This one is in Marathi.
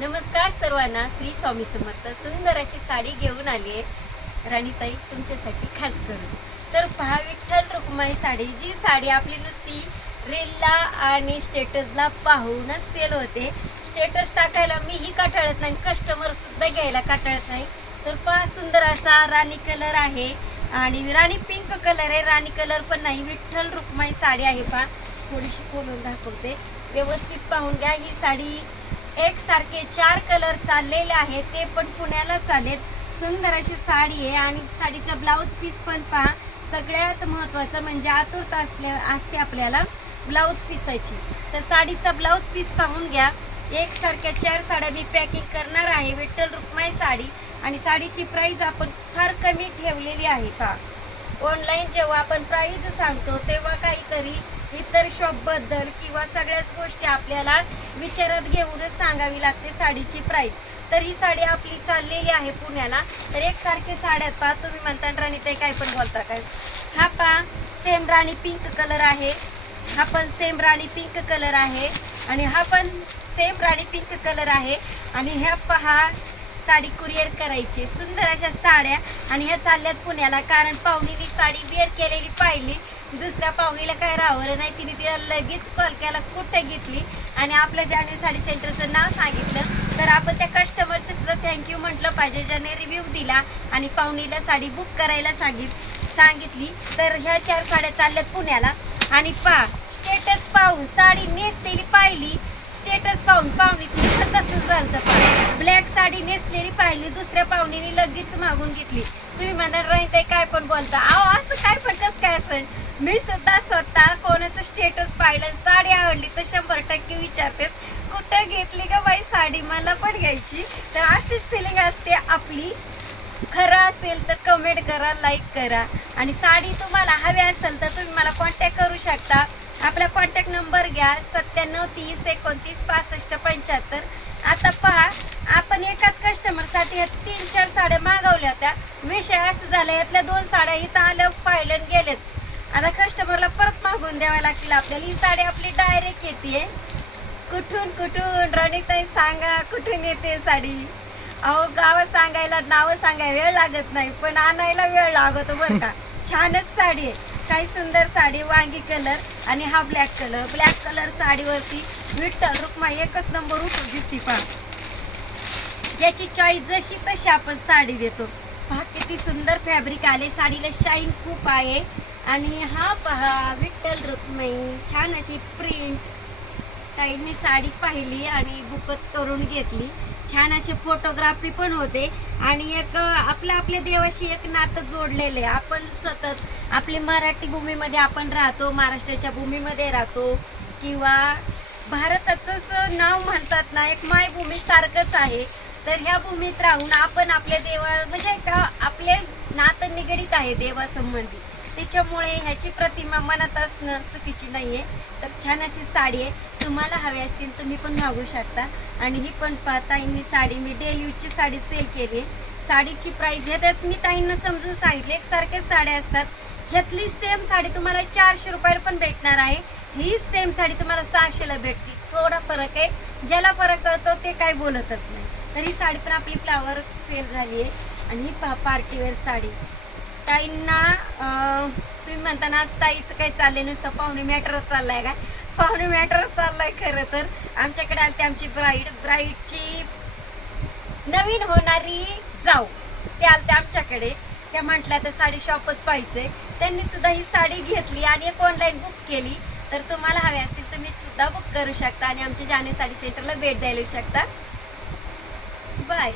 नमस्कार सर्वांना श्री स्वामी समर्थ सुंदर अशी साडी घेऊन आली आहे. राणीताई तुमच्यासाठी खास करून. तर पहा विठ्ठल रुक्माई साडी जी साडी आपली नुसती रीलला आणि स्टेटसला पाहूनच सेल होते. स्टेटस टाकायला मीही काटाळत नाही कस्टमर सुद्धा घ्यायला काटाळत नाही. तर पहा सुंदर असा राणी कलर आहे आणि राणी पिंक कलर आहे. राणी कलर पण नाही विठ्ठल रुक्माई साडी आहे पहा. थोडीशी खोलून दाखवते. व्यवस्थित पाहून घ्या ही साडी एकसारखे चार कलर चाललेले आहेत. ते पण पुण्याला चालेल सुंदर अशी साडी आहे आणि साडीचा ब्लाऊज पीस पण पहा. सगळ्यात महत्त्वाचं म्हणजे आतुरता असल्या असते आपल्याला ब्लाऊज पिसायची तर साडीचा ब्लाऊज पीस पाहून घ्या. एकसारख्या चार साड्या मी पॅकिंग करणार आहे. विठ्ठल रुक्माई साडी आणि साडीची प्राईज आपण फार कमी ठेवलेली आहे पहा. ऑनलाईन जेव्हा आपण प्राईज सांगतो तेव्हा काहीतरी इतर शॉपबद्दल किंवा सगळ्याच गोष्टी आपल्याला विचारात घेऊनच सांगावी लागते साडीची प्राईस तर ही साडी आपली चाललेली आहे पुण्याला. तर एकसारखे साड्यात पहा तुम्ही म्हणता राणी ते काय पण बोलता काय? हा पहा सेम राणी पिंक कलर आहे. हा पण सेम राणी पिंक कलर आहे. आणि हा पण सेम राणी पिंक कलर आहे. आणि ह्या पहा साडी कुरिअर करायची. सुंदर अशा साड्या. आणि ह्या चालल्यात पुण्याला. कारण पाहुणीनी साडी वेअर केलेली पाहिली. दुसऱ्या पाहुणीला काय राहवलं नाही तिने तिला लगेच कॉल केला कुठे घेतली? आणि आपलं जानवी साडी सेंटरचं नाव सांगितलं तर आपण त्या कस्टमरचे सुद्धा थँक्यू म्हटलं पाहिजे ज्याने रिव्ह्यू दिला आणि पाहुणीला साडी बुक करायला सांगित सांगितली. तर ह्या चार साड्या चालल्यात पुण्याला. आणि पा स्टेटस पाहून साडी नेसलेली पाहिली. स्टेटस पाहून पाहुणीचं इथं तसं चालतं पा ब्लॅक साडी नेसलेली पाहिली दुसऱ्या पाहुणीने लगेच मागून घेतली. तुम्ही म्हणणार राणी काय पण बोलता? अहो असं काय पण कसं काय असेल? मी सुद्धा स्वतः कोणाचं स्टेटस पाहिलं साडी आवडली तर शंभर टक्के विचारतेच कुठं घेतली का बाई साडी? मला पण घ्यायची. तर अशीच फिलिंग असते. आपली खरं असेल तर कमेंट करा लाईक करा. आणि साडी तुम्हाला हवी असेल तर तुम्ही मला कॉन्टॅक्ट करू शकता. आपला कॉन्टॅक्ट नंबर घ्या सत्त्याण्णव तीस एकोणतीस पासष्ट पंच्याहत्तर. आता पहा आपण एकाच कस्टमरसाठी ह्या तीन चार साड्या मागवल्या होत्या. विषय असं झाला यातल्या दोन साड्या इथं आल्या पाहिलं गेलेच. आता कस्टमरला परत मागून द्याव्या लागतील आपल्याला. ही साडी आपली डायरेक्ट येते. कुठून कुठून? रणीताई सांगा कुठून येते साडी? अहो गाव सांगायला नावं सांगायला वेळ लागत नाही पण आणायला वेळ लागतो बरं का. छानच साडी आहे. काय सुंदर साडी वांगी कलर आणि हा ब्लॅक कलर ब्लॅक कलर साडीवरती विठ्ठल रुक्मा एकच नंबर उठून दिसती पहा. ज्याची चॉईस जशी तशी आपण साडी देतो. पहा किती सुंदर फॅब्रिक आले. साडीला शाईन खूप आहे. आणि हा पहा विठ्ठल रुक्माई छान अशी प्रिंट ताईंनी साडी पाहिली आणि बुकच करून घेतली. छान असे फोटोग्राफी पण होते. आणि एक आपल्या आपल्या देवाशी एक नातं जोडलेलं आहे. आपण सतत आपली मराठी भूमीमध्ये आपण राहतो महाराष्ट्राच्या भूमीमध्ये राहतो किंवा भारताचंच नाव म्हणतात ना एक मायभूमी सारखंच आहे. तर ह्या भूमीत राहून आपण आपल्या देवा म्हणजे का आपले नातं निगडीत आहे देवासंबंधी. त्याच्यामुळे ह्याची प्रतिमा मनात असणं चुकीची नाही आहे तर छान अशी साडी आहे. तुम्हाला हवी असतील तुम्ही पण मागू शकता. आणि ही पण पाहता ताईंनी साडी मी डेली यूजची साडी सेल केली आहे. साडीची प्राईस घेतात मी ताईंना समजून सांगितले. एकसारख्याच साड्या असतात. ह्यातली सेम साडी तुम्हाला चारशे रुपयाला पण भेटणार आहे. हीच सेम साडी तुम्हाला सहाशेला भेटते थोडा फरक आहे. ज्याला फरक कळतो ते काय बोलतच नाही. तर ही साडी पण आपली फ्लावर सेल झाली आहे. आणि ही पा पार्टीवेअर साडी. ताईंना तुम्ही म्हणताना आज ताईचं काही चाललंय नुसतं पाहुणे मॅटरच चाललाय का पाहुणे मॅटरच चाललाय खरं तर. आमच्याकडे आलते आमची ब्राईड ब्राईडची नवीन होणारी जाऊ. ते आलते आमच्याकडे. त्या म्हटल्या तर साडी शॉपच पाहिजे. त्यांनी सुद्धा ही साडी घेतली आणि एक ऑनलाईन बुक केली. तर तुम्हाला हवे असतील तुम्ही सुद्धा बुक करू शकता आणि आमच्या जाने साडी सेंटरला भेट द्यायला येऊ शकता. बाय.